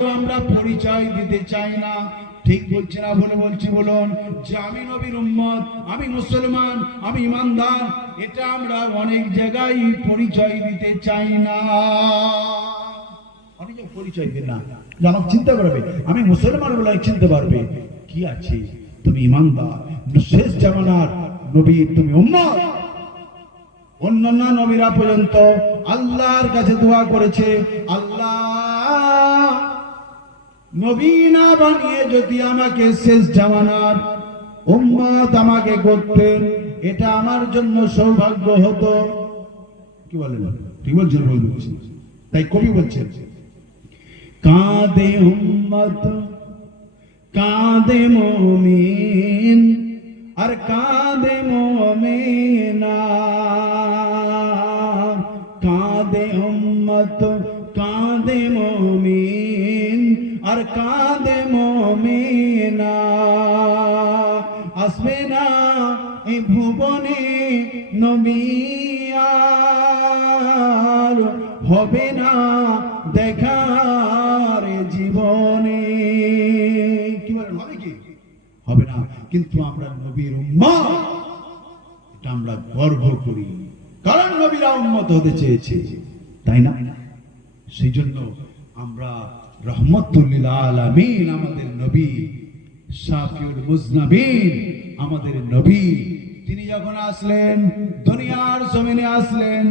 আমরা পরিচয় দিতে চাই না। ঠিক বলছি না বলে বলছি বলুন যে আমি নবীর উম্মত, আমি মুসলমান, আমি ইমানদার, এটা আমরা অনেক জায়গায় পরিচয় দিতে চাই না। অনেকে পরিচয় দেন না, আমাকে চিন্তা করবে আমি মুসলমান বলে চিনতে পারবে কি আছে, তুমি ইমানদার, শেষ জামানার নবী, তুমি উম্মত। অন্যান্য নবীরা পর্যন্ত আল্লাহর কাছে দোয়া করেছে, আল্লাহ নবী না বানিয়ে যদি আমাকে শেষ জামানার উম্মত আমাকে করতেন, এটা আমার জন্য সৌভাগ্য হতো। কি বলেন? ঠিক বলছেন? বলছি তাই কবি বলছেন, কাঁদে উম্মত কাঁদে মুমিন আর কাঁদে মুমিনা, কাঁদে উম্মত কাঁদে মুমিন আর কাঁদে মুমিনা, আসবে না এই ভুবনে নবী আর হবে না দেখার জীবনে। কি বলেন, হবে কি? হবে না। কিন্তু আমরা নবীর উম্মত, এটা আমরা গর্ব করি, কারণ নবীরা উম্মত হতে চেয়েছে, তাই না? সেই জন্য আমরা রহমতুল লিল আলামিন, আমাদের নবী শাফিউল মুজনাবিন, আমাদের নবী, তিনি যখন আসলেন দুনিয়ার জমিনে আসলেন,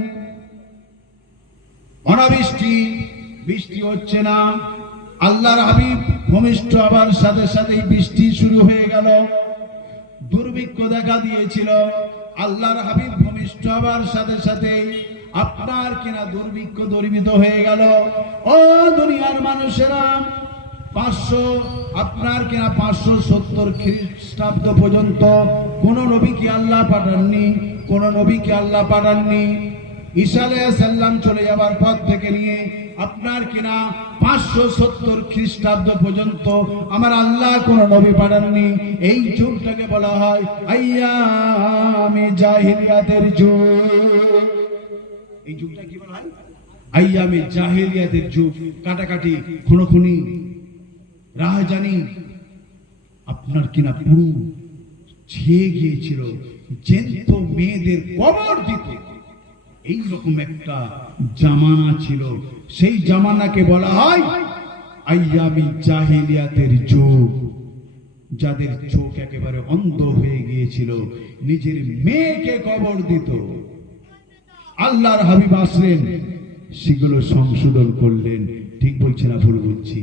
অনাবৃষ্টি, বৃষ্টি হচ্ছে না, আল্লাহর হাবিব ভূমিষ্ঠ হবার সাথে সাথেই বৃষ্টি শুরু হয়ে গেল। দুর্ভিক্ষ দেখা দিয়েছিল, আল্লাহর হাবিব ভূমিষ্ঠ হবার সাথে সাথে আপনার কিনা দুর্ভিক্ষ দূরীভূত হয়ে গেল। ও দুনিয়ার মানুষেরা, 500 আপনার কিনা 570 খ্রিস্টাব্দ পর্যন্ত কোন নবীকে আল্লাহ পাঠাননি, কোন নবীকে আল্লাহ পাঠাননি। ঈসা আলাইহিস সালাম চলে যাবার পর থেকে নিয়ে আপনার কিনা 570 খ্রিস্টাব্দ পর্যন্ত আমার আল্লাহ কোন নবী পাঠাননি। এই যুগটাকে বলা হয় আইয়ামে জাহিলিয়াতের যুগ। এই যুগটা কি বলা হয়? আইয়ামে জাহিলিয়াতের যুগ। কাটাকাটি, খুনোখুনি, রাহাজানি, আপনার কিনা পুরো ছেয়ে গিয়েছিল, জ্যান্ত মেয়েদের কবর দিতে, এইরকম একটা জামানা ছিল। সেই জামানাকে বলা হয় আইয়ামে জাহিলিয়াতের যুগ। যাদের চোখ একেবারে অন্ধ হয়ে গিয়েছিল, নিজের মেয়েকে কবর দিত। আল্লাহর হাবিব আসলেন, সেগুলো সংশোধন করলেন। ঠিক বলছি না ভুল বলছি?